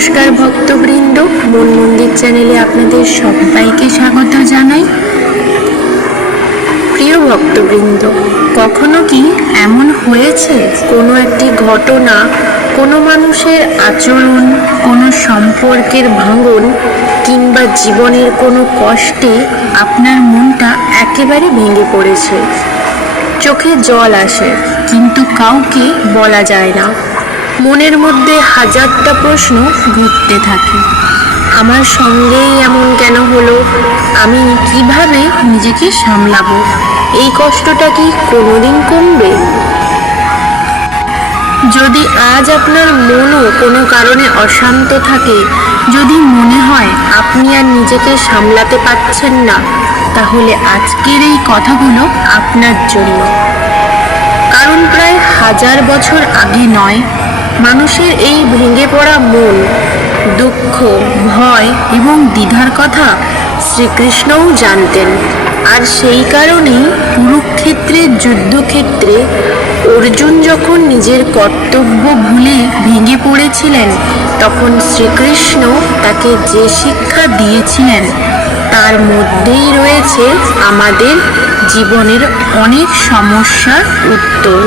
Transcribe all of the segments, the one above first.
নমস্কার ভক্তবৃন্দ, মন মন্দির চ্যানেলে আপনাদের সবাইকে স্বাগত জানাই। প্রিয় ভক্তবৃন্দ, কখনো কি এমন হয়েছে কোনো একটি ঘটনা, কোনো মানুষের আচরণ, কোনো সম্পর্কের ভাঙন কিংবা জীবনের কোনো কষ্টে আপনার মনটা একেবারে ভেঙে পড়েছে, চোখে জল আসে কিন্তু কাউকে বলা যায় না, মনের মধ্যে হাজারটা প্রশ্ন ঘুরতে থাকে। আমার সঙ্গেই এমন কেন হলো? আমি কিভাবে নিজেকে সামলাবো? এই কষ্টটা কি কোনোদিন কমবে? যদি আজ আপনার মনও কোনো কারণে অশান্ত থাকে, যদি মনে হয় আপনি আর নিজেকে সামলাতে পারছেন না, তাহলে আজকের এই কথাগুলো আপনার জন্য। কারণ প্রায় 1000 বছর আগে নয়, মানুষের এই ভেঙে পড়া মন, দুঃখ, ভয় এবং দ্বিধার কথা শ্রীকৃষ্ণও জানতেন। আর সেই কারণেই কুরুক্ষেত্রের যুদ্ধক্ষেত্রে অর্জুন যখন নিজের কর্তব্য ভুলে ভেঙে পড়েছিলেন, তখন শ্রীকৃষ্ণ তাকে যে শিক্ষা দিয়েছিলেন তার মধ্যেই রয়েছে আমাদের জীবনের অনেক সমস্যার উত্তর।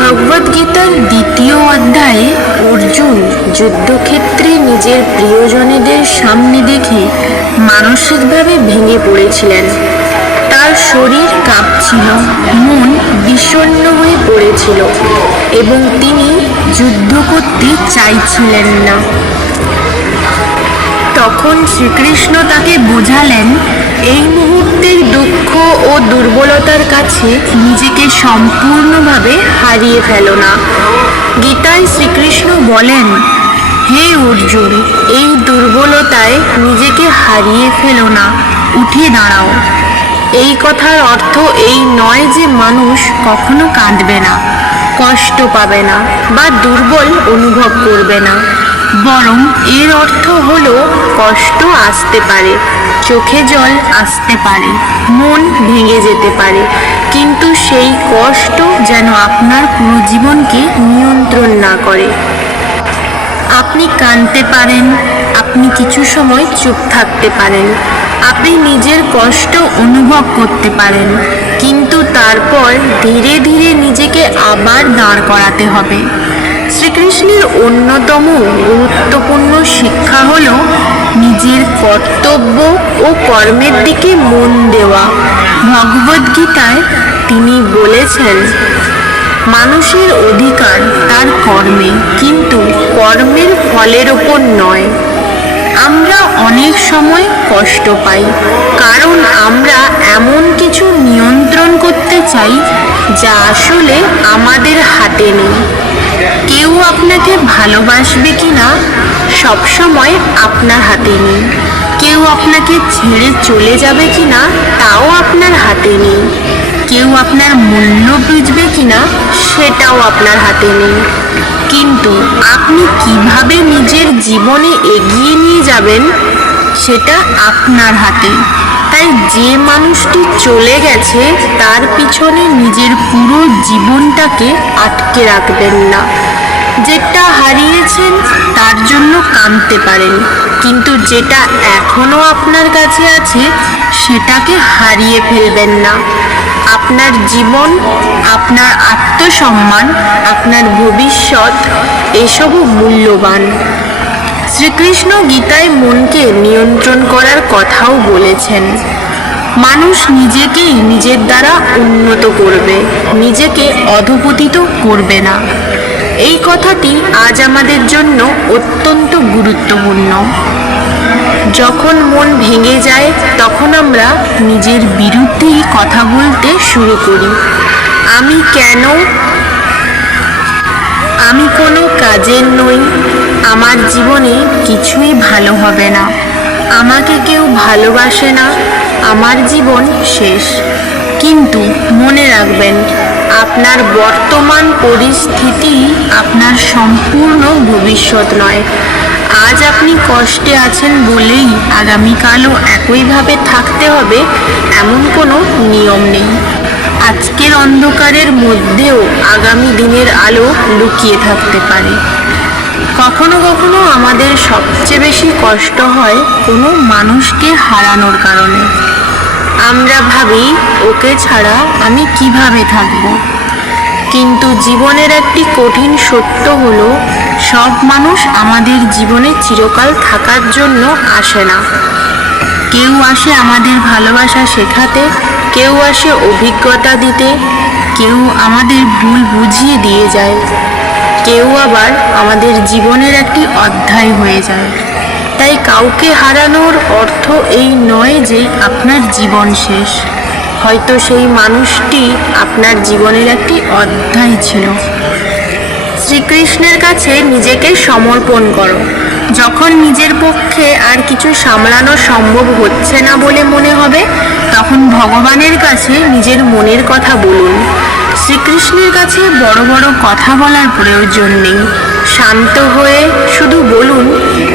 ভগবদ্গীতার 2য় অধ্যায়ে অর্জুন যুদ্ধক্ষেত্রে নিজের প্রিয়জনেদের সামনে দেখে মানসিকভাবে ভেঙে পড়েছিলেন। তার শরীর কাঁপছিল, মন বিষণ্ণ হয়ে পড়েছিল এবং তিনি যুদ্ধ করতে চাইছিলেন না। তখন শ্রীকৃষ্ণ তাকে বোঝালেন, এই মুহূর্তের দুঃখ ও দুর্বলতার কাছে নিজেকে সম্পূর্ণভাবে হারিয়ে ফেলো না। গীতায় শ্রীকৃষ্ণ বলেন, হে অর্জুন, এই দুর্বলতায় নিজেকে হারিয়ে ফেলো না, উঠে দাঁড়াও। এই কথার অর্থ এই নয় যে মানুষ কখনো কাঁদবে না, কষ্ট পাবে না বা দুর্বল অনুভব করবে না, বরং এর অর্থ হলো কষ্ট আসতে পারে, চোখে জল আসতে পারে, মন ভেঙে যেতে পারে, কিন্তু সেই কষ্ট যেন আপনার পুরো জীবনকে নিয়ন্ত্রণ না করে। আপনি কাঁদতে পারেন, আপনি কিছু সময় চুপ থাকতে পারেন, আপনি নিজের কষ্ট অনুভব করতে পারেন, কিন্তু তারপর ধীরে ধীরে নিজেকে আবার দাঁড় করাতে হবে। শ্রীকৃষ্ণের অন্যতম গুরুত্বপূর্ণ শিক্ষা হল নিজের কর্তব্য ও কর্মের দিকে মন দেওয়া। ভগবদ্গীতায় তিনি বলেছেন, মানুষের অধিকার তার কর্মে, কিন্তু কর্মের ফলের ওপর নয়। আমরা অনেক সময় কষ্ট পাই কারণ আমরা এমন কিছু নিয়ন্ত্রণ করতে চাই যা আসলে আমাদের হাতে নেই। কেউ আপনাকে ভালোবাসবে কিনা সবসময় আপনার হাতে নেই। কেউ আপনাকে ছেড়ে চলে যাবে কিনা তাও আপনার হাতে নেই। কেউ আপনার মূল্য বুঝবে কিনা সেটাও আপনার হাতে নেই। কিন্তু আপনি কিভাবে নিজের জীবনে এগিয়ে নিয়ে যাবেন সেটা আপনার হাতে। তাই যে মানুষটি চলে গেছে তার পিছনে নিজের পুরো জীবনটাকে আটকে রাখবেন না। যেটা হারিয়েছেন তার জন্য কাঁদতে পারেন, কিন্তু যেটা এখনো আপনার কাছে আছে সেটাকে হারিয়ে ফেলবেন না। আপনার জীবন, আপনার আত্মসম্মান, আপনার ভবিষ্যৎ এসবও মূল্যবান। শ্রীকৃষ্ণ গীতায় মনকে নিয়ন্ত্রণ করার কথাও বলেছেন। মানুষ নিজেকেই নিজের দ্বারা উন্নত করবে, নিজেকে অধঃপতিত করবে না। এই কথাটি আজ আমাদের জন্য অত্যন্ত গুরুত্বপূর্ণ। যখন মন ভেঙে যায় তখন আমরা নিজের বিরুদ্ধেই কথা বলতে শুরু করি। আমি কেন? আমি কোনো কাজের নই, আমার জীবনে কিছুই ভালো হবে না, আমাকে কেউ ভালোবাসে না, আমার জীবন শেষ। কিন্তু মনে রাখবেন, আপনার বর্তমান পরিস্থিতি আপনার সম্পূর্ণ ভবিষ্যৎ নয়। আজ আপনি কষ্টে আছেন বলেই আগামীকালও একইভাবে থাকতে হবে এমন কোনো নিয়ম নেই। আজকের অন্ধকারের মধ্যেও আগামী দিনের আলো লুকিয়ে থাকতে পারে। কখনো কখনো আমাদের সবচেয়ে বেশি কষ্ট হয় কোনো মানুষকে হারানোর কারণে। আমরা ভাবি ওকে ছাড়া আমি কিভাবে থাকব। কিন্তু জীবনের একটি কঠিন সত্য হলো সব মানুষ আমাদের জীবনে চিরকাল থাকার জন্য আসে না। কেউ আসে আমাদের ভালোবাসা শেখাতে, কেউ আসে অভিজ্ঞতা দিতে, কেউ আমাদের ভুল বুঝিয়ে দিয়ে যায়, কেউ আবার আমাদের জীবনের একটি অধ্যায় হয়ে যায়। তাই কাউকে হারানোর অর্থ এই নয় যে আপনার জীবন শেষ। হয়তো সেই মানুষটি আপনার জীবনের একটি অধ্যায় ছিল। শ্রীকৃষ্ণের কাছে নিজেকে সমর্পণ করো। যখন নিজের পক্ষে আর কিছু সামলানো সম্ভব হচ্ছে না বলে মনে হবে, তখন ভগবানের কাছে নিজের মনের কথা বলুন। শ্রীকৃষ্ণের কাছে বড় বড় কথা বলার প্রয়োজন নেই। শান্ত হয়ে শুধু বলুন,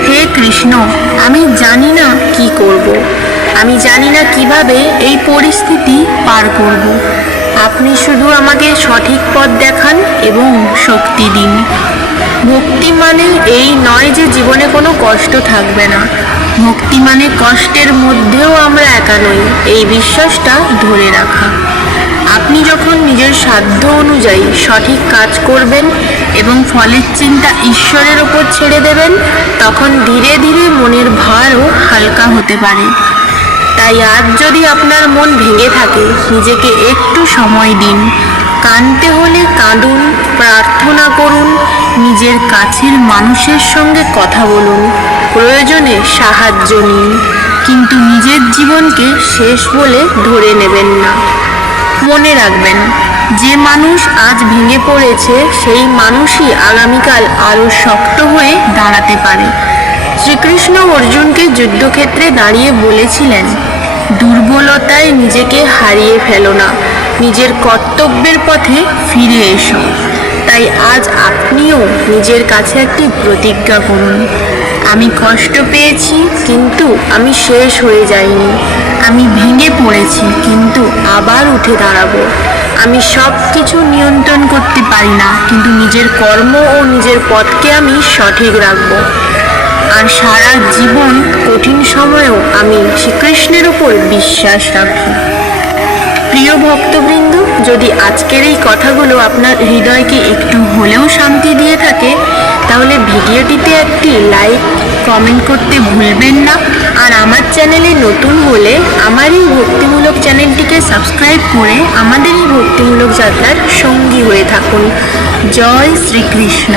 হে কৃষ্ণ, আমি জানি না কি করব। আমি জানি না কিভাবে এই পরিস্থিতি পার করব। আপনি শুধু আমাকে সঠিক পথ দেখান এবং শক্তি দিন। ভক্তি মানে এই নয় যে জীবনে কোনো কষ্ট থাকবে না। ভক্তি মানে কষ্টের মধ্যেও আমরা একা নই, এই বিশ্বাসটা ধরে রাখা। আপনি যখন নিজের সাধ্য অনুযায়ী সঠিক কাজ করবেন এবং ফলের চিন্তা ঈশ্বরের ওপর ছেড়ে দেবেন, তখন ধীরে ধীরে মনের ভারও হালকা হতে পারে। তাই আজ যদি আপনার মন ভেঙে থাকে, নিজেকে একটু সময় দিন। কাঁদতে হলে কাঁদুন, প্রার্থনা করুন, নিজের কাছের মানুষের সঙ্গে কথা বলুন, প্রয়োজনে সাহায্য নিন, কিন্তু নিজের জীবনকে শেষ বলে ধরে নেবেন না। মনে রাখবেন, যে মানুষ আজ ভেঙে পড়েছে সেই মানুষই আগামীকাল আরও শক্ত হয়ে দাঁড়াতে পারে। শ্রীকৃষ্ণ অর্জুনকে যুদ্ধক্ষেত্রে দাঁড়িয়ে বলেছিলেন, দুর্বলতায় নিজেকে হারিয়ে ফেলো না, নিজের কর্তব্যের পথে ফিরে এসো। তাই আজ আপনিও নিজের কাছে একটি প্রতিজ্ঞা করুন, আমি কষ্ট পেয়েছি কিন্তু আমি শেষ হয়ে যাইনি। আমি ভেঙে পড়েছি কিন্তু আবার উঠে দাঁড়াবো। আমি সব কিছু নিয়ন্ত্রণ করতে পারি না, কিন্তু নিজের কর্ম ও নিজের পথকে আমি সঠিক রাখবো। আর সারা জীবন কঠিন সময়েও আমি শ্রীকৃষ্ণের উপর বিশ্বাস রাখি। প্রিয় ভক্তবৃন্দ, যদি আজকের এই কথাগুলো আপনার হৃদয়কে একটু হলেও শান্তি দিয়ে থাকে, তাহলে ভিডিওটিতে একটি লাইক, কমেন্ট করতে ভুলবেন না। আর আমার চ্যানেলে নতুন হলে আমার এই ভক্তিমূলক চ্যানেলটিকে সাবস্ক্রাইব করে আমাদের এই ভক্তিমূলক যাত্রার সঙ্গী হয়ে থাকুন। জয় শ্রীকৃষ্ণ।